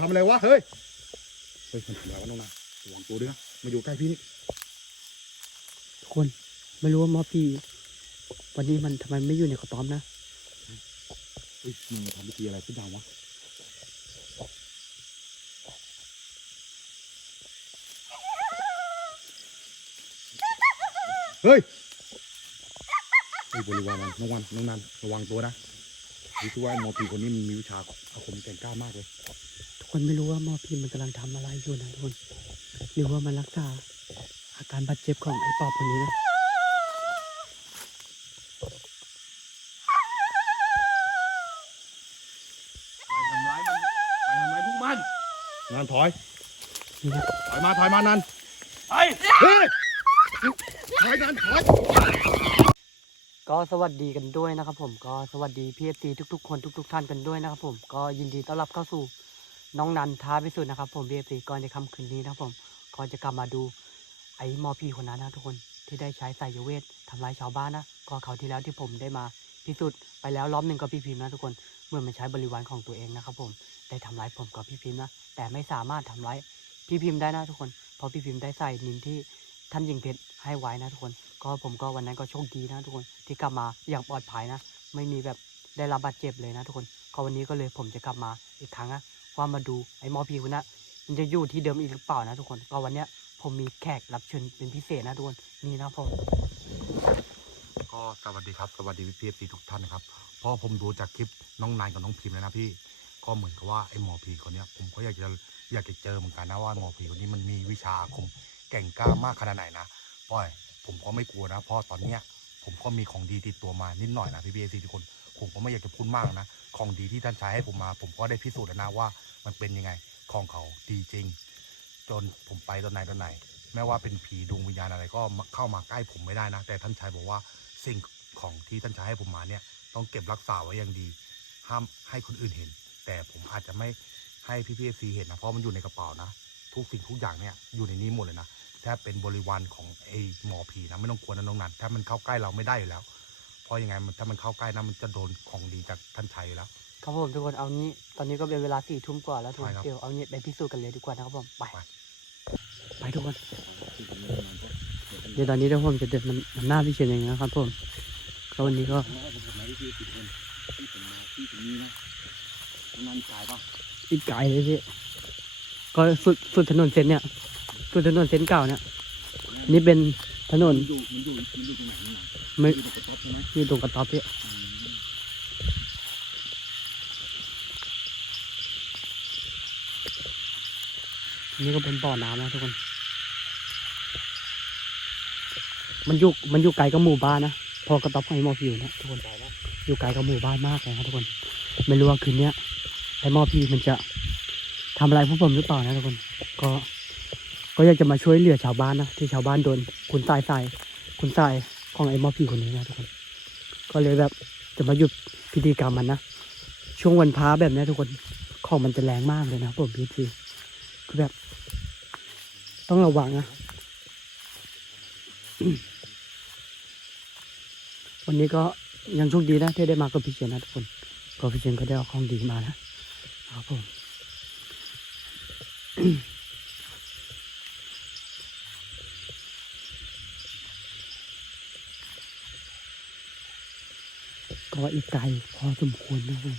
ทำอะไรวะ เฮ้ย เฮ้ยมันทำอะไรวะน้องนาระวังตัวด้วยนะมาอยู่ใกล้พี่นี่ทุกคนไม่รู้ว่าหมอพี่ วันนี้มันทำไมไม่อยู่ในกระต๊อบนะเฮ้ยมึงมาทำพิธีอะไรขึ้นดาววะเฮ้ยไอ้ยบริวารมันน้องวันน้องนันระวังตัวนะรู้สึกว่าไอ้หมอผีคนนี้มันมีวิชาอาคมแก่งกล้ามากเลยทุก คนไม่รู้ว่าหมอพี่มันกำลังทำอะไรอยู่นะทุกคนหรือว่ามันรักษาอาการบาดเจ็บของไอ้ปอบคนนี้นะไปทำร้ายมันไปทำร้ายพวกมันนันถอยนี่นะถอยมาถอยมานันไปเฮ้ยถอยนันถอยก็สวัสดีกันด้วยนะครับผมก็สวัสดีพีเอซีทุก ๆ คนทุก ๆ ท่านกันด้วยนะครับผมก็ยินดีต้อนรับเข้าสู่ น้องนันท้าพิสูจน์นะครับ ผมพีเอซีก่อนในค่ำคืนนี้นะครับผมก็จะกลับมาดูไอ้มอพีคนนั้นนะทุกคนที่ได้ใช้สายเวททำร้ายชาวบ้านนะก็เขาที่แล้วที่ผมได้มาพิสูจน์ไปแล้วรอบหนึ่งกับพี่พิมพ์นะทุกคนเมื่อมันใช้บริวารของตัวเองนะครับผมได้ทำร้ายผมกับพี่พิมพ์นะแต่ไม่สามารถทำร้ายพี่พิมพ์ได้นะทุกคนเพราะพี่พิมพ์ได้ใส่นินที่ท่านยิงเพชรให้ไว้นะทุกคน ก็ผมก็วันนั้นก็โชคดีนะทุกคนที่กลับมาอย่างปลอดภัยนะ ไม่มีแบบได้รับบาดเจ็บเลยนะทุกคนก็วันนี้ก็เลยผมจะกลับมาอีกครั้งนะ ว่ามาดูไอ้หมอพีคนนั้นมันจะอยู่ที่เดิมอีกหรือเปล่านะทุกคน ก็วันเนี้ยผมมีแขกรับเชิญเป็นพิเศษนะทุกคนนี่นะผมก็สวัสดีครับสวัสดีพี่พีเอฟซีทุกท่านนะครับพราะผมดูจากคลิปน้องนายกับน้องพิมพ์แล้วนะพี่ก็เหมือนกับว่าไอ้หมอผีคนเนี้ยผมก็อยากจะอยากจะเจอเหมือนกันนะว่าหมอผีคนนี้มันมีวิชาอาคมแก่งกล้ามากขนาดไหนนะป้อยผมก็ไม่กลัวนะเพราะตอนเนี้ยผมก็มีของดีติดตัวมานิดหน่อยนะพี่พีเอฟซีทุกคน ผมก็ไม่อยากจะพูดมากนะ ของดีที่ท่านใช้ให้ผมมา ผมก็ได้พิสูจน์แล้วนะว่ามันเป็นยังไง ของเขาดีจริง จนผมไปตอนไหนตอนไหนไม่ว่าเป็นผีดวงวิญญาณอะไรก็เข้ามาใกล้ผมไม่ได้นะ แต่ท่านชายบอกว่าสิ่งของที่ท่านชายให้ผมมาเนี่ย ต้องเก็บรักษาไว้อย่างดี ห้ามให้คนอื่นเห็น แต่ผมอาจจะไม่ให้พี่พีเอซีเห็นนะ เพราะมันอยู่ในกระเป๋านะ ทุกสิ่งทุกอย่างเนี่ยอยู่ในนี้หมดเลยนะแทบเป็นบริวารของไอ้หมอผีนะไม่ต้องกลัวนะน้องนันถ้ามันเข้าใกล้เราไม่ได้อยู่แล้ว ราะยังไงมันถ้ามันเข้าใกล้นะมันจะโดนของดีจากท่านชัยอยู่แล้ว ครับผมทุกคนเอางี้ ตอนนี้ก็เป็นเวลาสี่ทุ่มกว่าแล้วทุกคใช่นครับ เดี๋ยวเอางี้ไปพิสูจน์กันเลยดีกว่านะครับผมไป ไปไปทุกคน เดี๋ยวตอนนี้เดี๋ยวผมจะเดินมันมันหน้าพี่เชนเองนะครับผมก็วันนี้ก็นั่นชายป่ะอีกไกลเลยพี่ก็สุดสุดถนนเส้นเนี่ยสุดถนนเส้นเก่าเนี่ยนี่เป็นถนนอยู่มันอยู่มันอยู่ตรงไหน ไม่อยู่ตรงกระต๊อบใช่ไหมอยู่ตรงกระต๊อบพี่อันนี่ก็เป็นบ่อน้ำนะทุกคน มันอยู่มันอยู่ไกลกับหมู่บ้านนะ พอกระต๊อบของไอ้หมอผีอยู่นะทุกคนอยู่ไกลกับหมู่บ้านมากเลยนะทุกคน ไม่รู้ว่าคืนนี้ไอ้หมอผีมันจะทำอะไรพวกผมหรือเปล่านะทุกคน ก็ ก็อยากจะมาช่วยเหลือชาวบ้านนะที่ชาวบ้านโดนคุณตายใส่คุณตาย ของไอ้มอผีคนนี้นะทุกคน ก็เลยแบบจะมาหยุดพิธีกรรมมันนะ ช่วงวันพระแบบนี้ทุกคนของมันจะแรงมากเลยนะผมพี่จีคือแบบ ต้องระวังนะวันนี้ก็ยังโชคดีนะที่ได้มากับพี่เชนนะทุกคนก็พี่เชนก็ได้เอาของดีมานะครับผม ก็อีกไกลพอสมควรนะครับ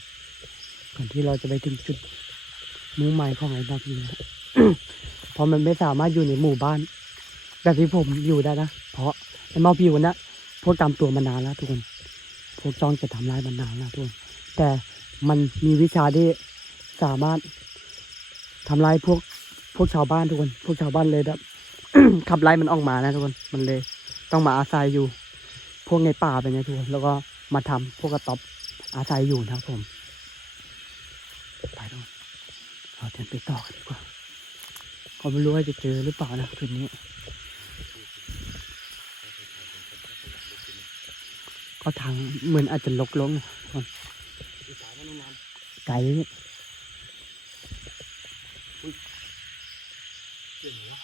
ก่อนที่เราจะไปถึงจุดมุ่งหมายของไอ้บาพีนะเพราะมันไม่สามารถอยู่ในหมู่บ้าน แบบที่ผมอยู่ได้นะ เพราะไอ้เมาพีวันะพวกตามตัวมานานแล้วทุกคน พวกจ้องจะทำร้ายมันนานแล้วทุกคน แต่มันมีวิชาที่สามารถทำลายพวกพวกชาวบ้านทุกคน พวกชาวบ้านเลยแบบขับไล่มันออกมานะทุกคน มันเลย ต้องมาอาศัยอยู่ พวกในป่าเป็นไงทุกคน แล้วก็ มาทำพวกกระต๊อบอาศัยอยู่นะครับผม ไปทุกคนเราเดินไปต่อกันดีกว่าก็ไม่รู้ว่าจะเจอหรือเปล่านะคืนนี้ ก็ทางเหมือนอาจจะลกลงนะทุกคนไกลเลยเรื่องว่า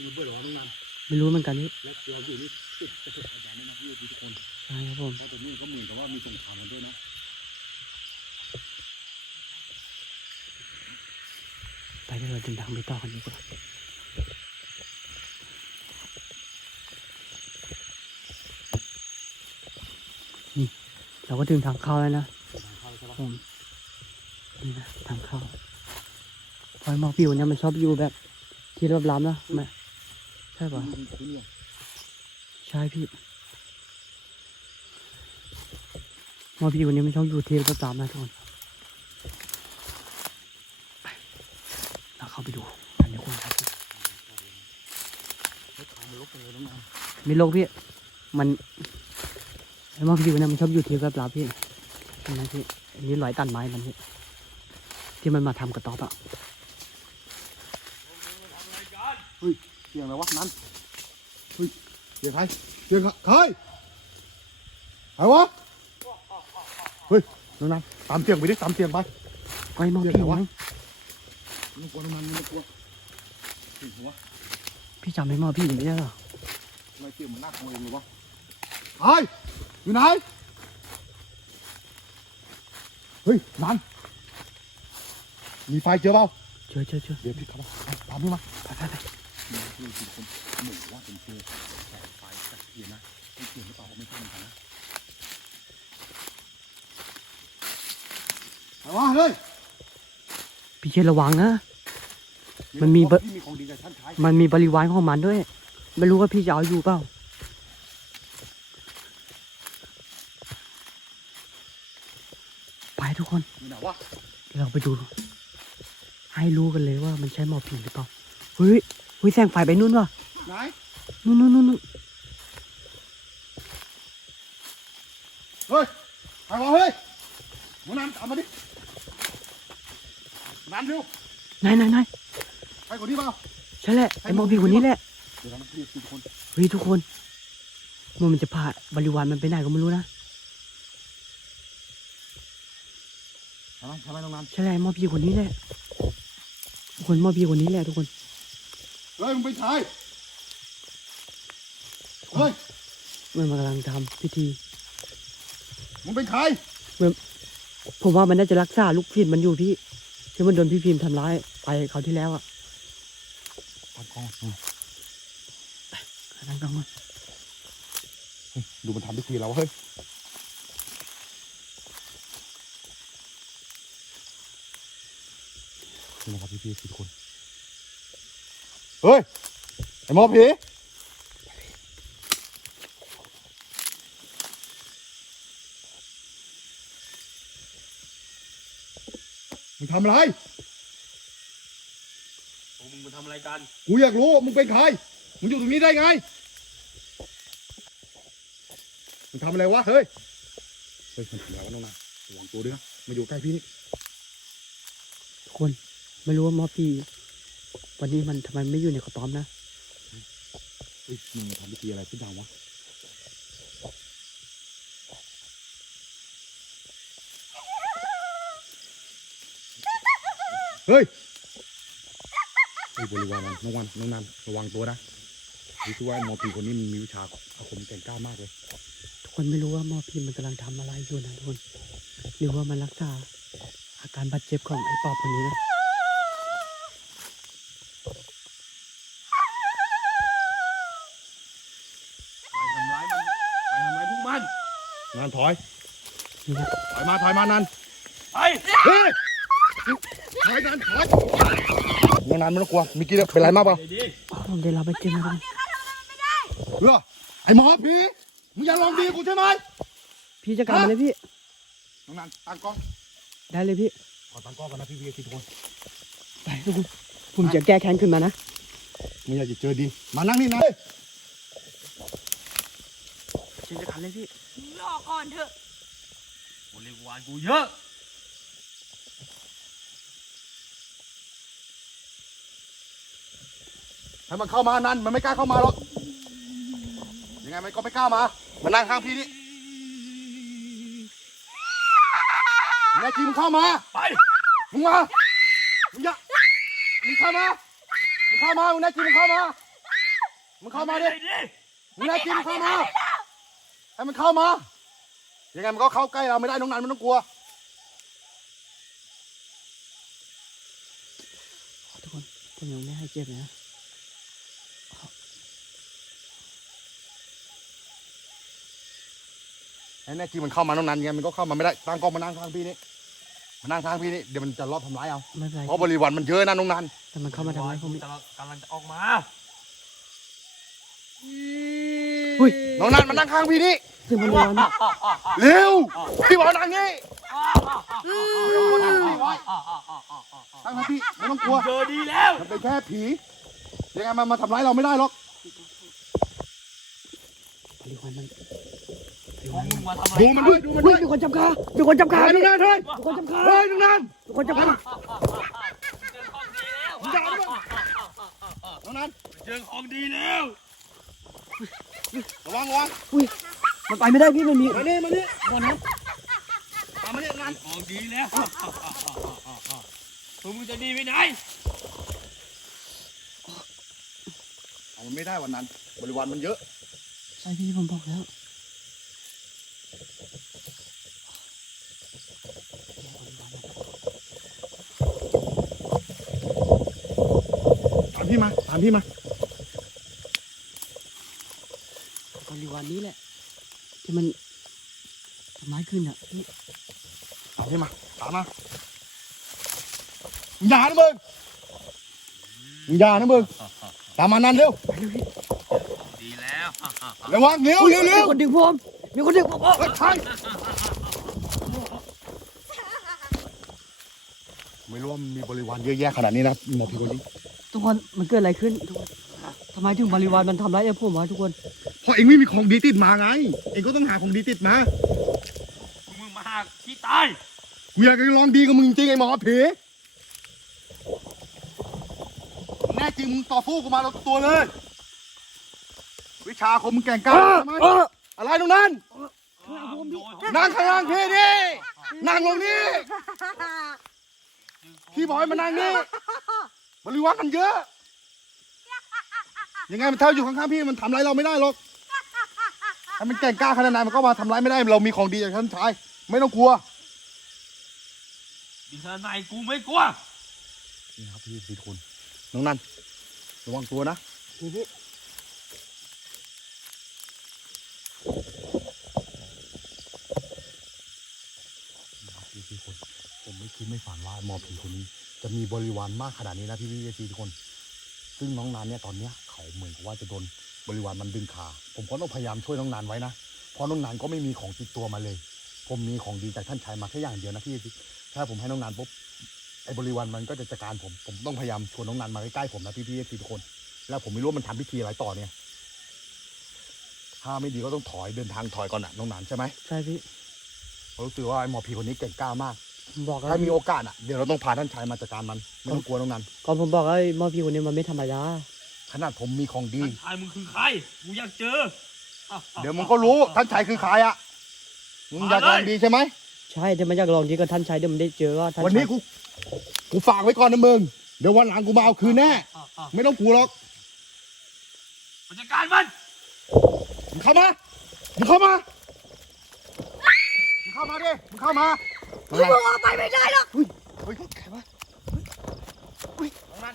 อยู่เบื่อหรอน้องนันไม่รู้เหมือนกันนี่แล้วเราอยู่นี่ติดประเทศไทยนะนะพี่ทุกคน ใช่ครับผมเพราะตรงนี้ก็เหมือนกับว่ามีสงครามกันด้วยนะไปเดี๋ยวเราเดินทางไปต่อกันดีกว่านี่เราก็ถึงทางเข้าแล้วนะผมนี่นะทางเข้าพอยหมอกผิวเนี่ยมันชอบอยู่แบบ ที่รับล้ำนะแม่ใช่ปะใช่พี่ห มอกผิวเนี่ยมันชอบอยู่เที่รับล้ำนะทุกคนไปเราเข้าไปดูกันดีกว่าครับมีโลกพี่ มันไอ้มอกผิวเนี่ยมันชอบอยู่เที่รับล้ำพี่ใช่ไมพี่อันนี้รอยตันไม้มันพี่ที่มันมาทำกระต๊อบอะเสียงอะไรวะนั่นเฮ้ยเสียงใครเสียงใครใครวะ เฮ้ยน้องนันตามเสียงไปดิตามเสียงไปไอ้หมอกเรียกผิอะไรววะมั้งไม่ต้องกลัวน้องนันไม่ต้องกลัวเฮ้ยหัวพี่จำไอ้หมอกผิวไม่ได้เหรอทำไมเสียงมันน่ากลัวอย่างนี้วะไอ้ยอยู่ไหนเฮ้ยนันมีไฟเจอเปล่าเจอเจอเจอเดี๋ยวพี่เข้ามาตามพี่มาไปไปไปนี่คือสิ่งผมหนูว่าเป็นเพื่อนแสงไฟจากเทียนนะไม่เทียนหรือเปล่าก็ไม่ทราบเหมือนกันนะ เอาวะเฮ้ยพี่เชษระวังนะ มันมีเบอร์พี่มีของดีกับท่านชายมันมีบริวารของมันด้วย ไม่รู้ว่าพี่จะเอาอยู่เปล่า ไปทุกคน นี่นะวะเดี๋ยวเราไปดู ให้รู้กันเลยว่ามันใช่หมอผีหรือเปล่า เฮ้ย เฮ้ยแสงไฟไปนู่นว่ะ ไหนนู่นนู่นนู่นนู่นเฮ้ยไปวะเฮ้ยมึงนันตามมาดิ นันเร็วไหนไหนไหนไปกว่านี้เปล่าใช่แหละไอ้หมอผีคนนี้แหละเดี๋ยวเราพี่ทุกคนเฮ้ยทุกคนมันมันจะพาบริวารมันไปไหนก็ไม่รู้นะใช่ไหมใช่ไหมน้องนันใช่แหละไอ้หมอผีคนนี้แหละทุกคนหมอผีคนนี้แหละทุกคนเฮ้ยมึงเป็นใครเฮ้ยมันกำลังทำพิธีมึงเป็นใครผมว่ามันน่าจะรักษาลูกพิมพ์มันอยู่พี่ ที่มันโดนพี่พิมพ์ทำร้ายไปเขาวที่แล้วอะตัดกล้องนั่งกังวลดูมันทำพิธีแล้วเฮ้ยนี่นะครับพี่พี่ทุกคน เฮ้ย ไอ้หมอผี มึงทำอะไรพวกมึงมาทำอะไรกัน กูอยากรู้ มึงเป็นใคร มึงอยู่ตรงนี้ได้ไง มึงทำอะไรวะ เฮ้ย เฮ้ยมันทำอะไรวะน้องนาระวังตัวด้วยนะมาอยู่ใกล้พี่นี่ทุกคนไม่รู้ว่าหมอปีวันนี้มันทำไมไม่อยู่ในกระต๊อบนะ เฮ้ยมึงมาทำพิธีอะไรขึ้นดาววะ เฮ้ยเฮ้ยบริวารมันน้องวันน้องนันระวังตัวนะรู้สึกว่าไอ้หมอผีคนนี้มันมีวิชาอาคมแก่งกล้ามากเลย ทุกคนไม่รู้ว่าหมอพีมันกำลังทำอะไรอยู่นะทุกคนหรือว่ามันรักษาอาการบาดเจ็บของไอ้ปอบคนนี้นะไปทำร้ายมันไปทำร้ายพวกมันนันถอยนี่นะถอยมา ถอยมานันไปเฮ้ย ถอยนันถอยน้องนันไม่ต้องกลัวมิกกี้เป็นไรมากเปล่าดีอ๋อผมได้รับบาดเจ็บนะทุกคนเฮ้ยไอ้หมอผีมึงอย่าลองดีกูใช่ไหมพี่จะกลับมาเลยพี่น้องนันตั้งกล้องได้เลยพี่ขอตั้งกล้องกันนะพี่วีทุกคนไปทุกคนผมจะแก้แค้นขึ้นมานะมึงอยากจะเจอดี มานั่งนี่นะเชิญจะกันเลยพี่รอก่อนเถอะบริวารกูเยอะ ให้มันเข้ามานันมันไม่กล้าเข้ามาหรอกยังไงมันก็ไม่กล้ามามานั่งข้างพี่นี่แน่จริงมึงเข้ามาไปมึงมามึงอย่ามึงเข้ามามึงเข้ามามึงแน่จริงมึงเข้ามามึงเข้ามาดิไปดิมึงแน่จริงมึงเข้ามาให้มันเข้ามายังไงมันก็เข้าใกล้เราไม่ได้น้องนันมันต้องกลัวทุกผมยังไม่ให้เจ็บนะ ไอ้ แน่จริงมันเข้ามาน้องนันไงมันก็เข้ามาไม่ได้ตั้งกล้องมานั่งข้างพี่นี่มานั่งข้างพี่นี่เดี๋ยวมันจะรอบทำร้ายเอาไม่เป็นไรเพราะบริวารมันเยอะนะน้องนันแต่มันเข้ามาทำร้ายผมอีกกำลังกำลังจะออกมาอุ้ยน้องนันมานั่งข้างพี่นี่เสียงมันร้อนนะเร็วพี่บอกนั่งนี่ตั้งนะพี่ไม่ต้องกลัวเจอดีแล้วมันเป็นแค่ผียังไงมันมาทำร้ายเราไม่ได้หรอกบริวารมัน ดูมันด้วยดูมันเฮ้ด้วยยมีคนจับขามีคนจับขาเฮ้ยน้องนันเฮ้ยมีคนจับขาเฮ้ยน้องนันมีคนจับขาเจอของดีแล้วน้องนันเจอของดีแล้วระวังระวังอุ้ยมันไปไม่ได้พี่มันมีมานี่มานี่บอลนะตามมานี่น้องนันของดีแล้วพวกมึงจะดีไปไหนเอามันไม่ได้วันนั้น บริวารมันเยอะใช่พี่ผมบอกแล้ว ตาม พี่มาตามพี่มาบริวารนี้แหละ ที่มันทำร้ายขึ้นอะพี่ตามพี่มาตามมาอย่านะมึงอย่านะมึงตามมานั่นเร็วดีแล้วระวังเร็วเร็วเร็มีวคนดึงผมมีคนดึงผมออกเฮ้ยใช่ไม่รู้ว่ามันมีบริวารเยอะแยะขนาดนี้นะหมอพี่คนนี้ ทุกคนมันเกิดอะไรขึ้นทุกคนทำไมถึงบริวารมันทำร้ายไอ้ผมวะทุกคน เพราะเองไม่มีของดีติดมาไง เองก็ต้องหาของดีติดมาพวกมึงมาหาขี้ตายกูอยากจะลองดีกับมึงจริงไอ้หมอผีแน่จริงมึงต่อสู้กูมาเราตัวเลย วิชาคมมึงแก่งกล้าใช่ไหมอะไรตรงนั้น นั่งข้างล่างพี่ดินั่งลงนี่พี่บอยมานั่งนี่ บริวารมันเยอะ ยังไงมันเท่าอยู่ข้างๆพี่มันทำร้ายเราไม่ได้หรอก ถ้ามันแก่งกล้าขนาดไหนมันก็มาทำร้ายไม่ได้ เรามีของดีจากท่านชาย ไม่ต้องกลัวดีขนาดไหนกูไม่กลัว นี่ครับพี่สี่คนน้องนันระวังตัวนะนี่พี่นี่ครับพี่สี่คน ผมไม่คิดไม่ฝันว่าหมอผีคนนี้ จะมีบริวารมากขนาดนี้นะพี่พี่สี่คน ซึ่งน้องนันเนี่ยตอนเนี้ยเขาเหมือนกับว่าจะโดนบริวารมันดึงขา ผมก็ต้องพยายามช่วยน้องนันไว้นะ เพราะน้องนันก็ไม่มีของติดตัวมาเลย ผมมีของดีจากท่านชายมาแค่อย่างเดียวนะพี่ถ้าผมให้น้องนันปุ๊บไอ้บริวารมันก็จะจัดการผม ผมต้องพยายามชวนน้องนันมาใกล้ๆผมนะพี่พี่สี่คน แล้วผมไม่รู้ว่ามันทำพิธีอะไรต่อเนี่ย ถ้าไม่ดีก็ต้องถอยเดินทางถอยก่อนนะน้องนันใช่ไหมใช่พี่เพราะรู้สึกว่าไอ้หมอผีคนนี้เก่งกล้ามากผม บอกแล้วถ้ามีโอกาสอะ เดี๋ยวเราต้องพาท่านชายมาจัดการมันไม่ต้องกลัวน้องนันก่อนผมบอกว่าไอ้หมอพี่คนนี้มันไม่ธรรมดาขนาดผมมีของดี ท่านชายมึงคือใคร กูอยากเจอเดี๋ยวมึงก็รู้ท่านชายคือใครอะมึงอยากลองดีใช่ไหมใช่แต่มันอยากลองดีกับท่านชายเดี๋ยวมันได้เจอว่าท่านวันนี้ชายกูกูฝากไว้ก่อนนะมึงเดี๋ยววันหลังกูมาเอาคืนแน่ไม่ต้องกลัวหรอกมันจัดการมัน มึงเข้ามามึงเข้ามามึงเข้ามาดิมึงเข้ามา มึงออกไปไม่ได้หรอกเฮ้ยเฮ้ยใครวะเฮ้ยน้องนัน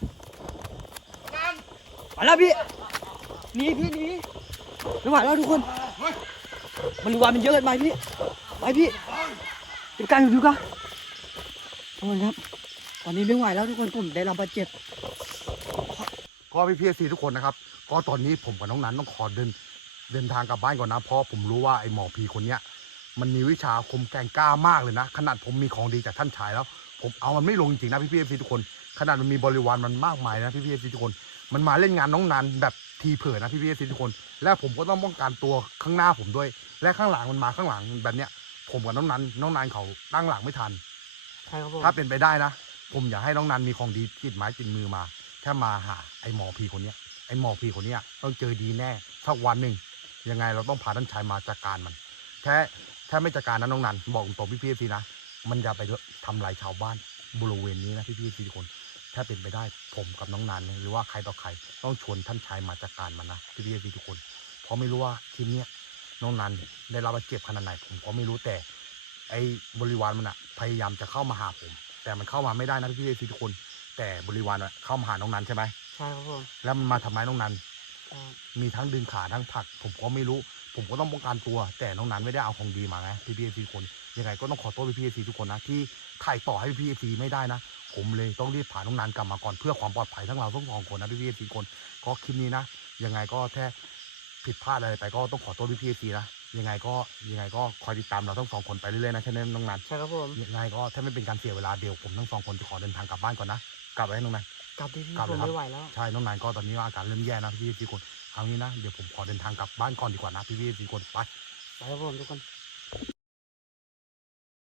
น้องนันไปแล้วพี่หนีพี่หนีไม่ไหวแล้วทุกคนเฮ้ยบริวารมันเยอะเกินไปพี่ไปพี่เดี๋ยวกันอยู่ดูกันทุกคนครับตอนนี้ไม่ไหวแล้วทุกคนผมได้รับบาดเจ็บก็พี่พีซีทุกคนนะครับ ก็ตอนนี้ผมกับน้องนันต้องขอเดินเดินทางกลับบ้านก่อนนะเพราะผมรู้ว่าไอ้หมอผีคนเนี้ย มันมีวิชาคมแกร่งกล้ามากเลยนะ ขนาดผมมีของดีจากท่านชายแล้ว ผมเอามันไม่ลงจริงๆนะพี่พีเอฟซีทุกคน ขนาดมันมีบริวารมันมากมายนะพี่พีเอฟซีทุกคน มันมาเล่นงานน้องนันแบบทีเผื่อนะพี่พีเอฟซีทุกคน และผมก็ต้องป้องกันตัวข้างหน้าผมด้วย และข้างหลังมันมาข้างหลังแบบเนี้ย ผมกับน้องนันน้องนันเขาตั้งหลังไม่ทัน ใช่ครับผมถ้าเป็นไปได้นะ ผมอยากให้น้องนันมีของดีติดไม้ติดมือมา ถ้ามาหาไอ้หมอผีคนเนี้ย ไอ้หมอผีคนเนี้ยต้องเจอดีแน่สักวันหนึ่งยังไงเราต้องพาท่านชายมาจัดการมัน แค่ ถ้าไม่จัดการนะน้องนันบอกตรงพี่พี่พีนะมันจะไปทำลายชาวบ้านบริเวณนี้นะพี่พี่พีทุกคน ถ้าเป็นไปได้ผมกับน้องนันหรือว่าใครต่อใครต้องชวนท่านชายมาจัดการมันนะพี่พี่พีทุกคน เพราะไม่รู้ว่าทีเนี้ยน้องนันได้รับบาดเจ็บขนาดไหนผมก็ไม่รู้แต่ ไอ้บริวารมันอะพยายามจะเข้ามาหาผม แต่มันเข้ามาไม่ได้นะพี่พี่ทุกคน แต่บริวารอะเข้ามาหาน้องนันใช่ไหมใช่ครับผมแล้วมันมาทำร้ายน้องนันใช่มีทั้งดึงขาทั้งผลัก ผมก็ไม่รู้ ผมก็ต้องป้องกันตัว แต่น้องนันไม่ได้เอาของดีมาไงพี่พีเอซีคนยังไงก็ต้องขอโทษพี่พีเอซีทุกคนนะที่ไข่ต่อให้พี่พีเอซีไม่ได้นะ ผมเลยต้องรีบพาน้องนันกลับมาก่อนเพื่อความปลอดภัยทั้งเราทั้งสองคนนะพี่พีเอซีคนก็คลิปนี้นะยังไงก็แค่ผิดพลาดอะไรไปก็ต้องขอโทษพี่พีเอซีนะยังไงก็ยังไงก็คอยติดตามเราทั้งสองคนไปเรื่อยๆนะใช่ไหมน้องนันใช่ครับผมยังไงก็ถ้าไม่เป็นการเสียเวลาเดี๋ยวผมทั้งสองคนจะขอเดินทางกลับบ้านก่อนนะกลับไปให้น้องนันกลับพี่พี่กลับผเลยมครับไม่ไหวแล้วใช่น้องนายก็ตอนนี้อาการเริ่มแย่นะพี่พี่สี่คน เอางี้นะ เดี๋ยวผมขอเดินทางกลับบ้านก่อนดีกว่านะพี่วีสี่คนไป ไปครับผมทุกคน